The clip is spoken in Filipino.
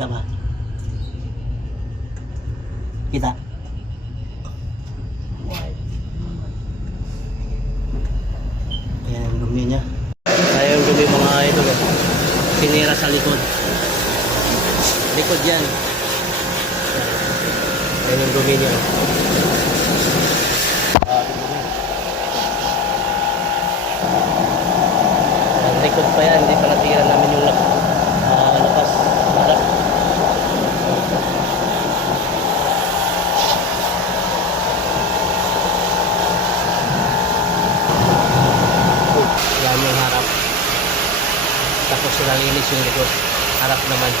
Kita ba? Kita? Ayan ang dumi niya. Ayan yung dumi mga idol. Sinira sa likod. Likod yan. Ayan yung dumi niya. Likod pa yan, hindi pa natira namin yung lapas. Harap. Yan yung harap. Tapos nalinis yung likod. Harap naman.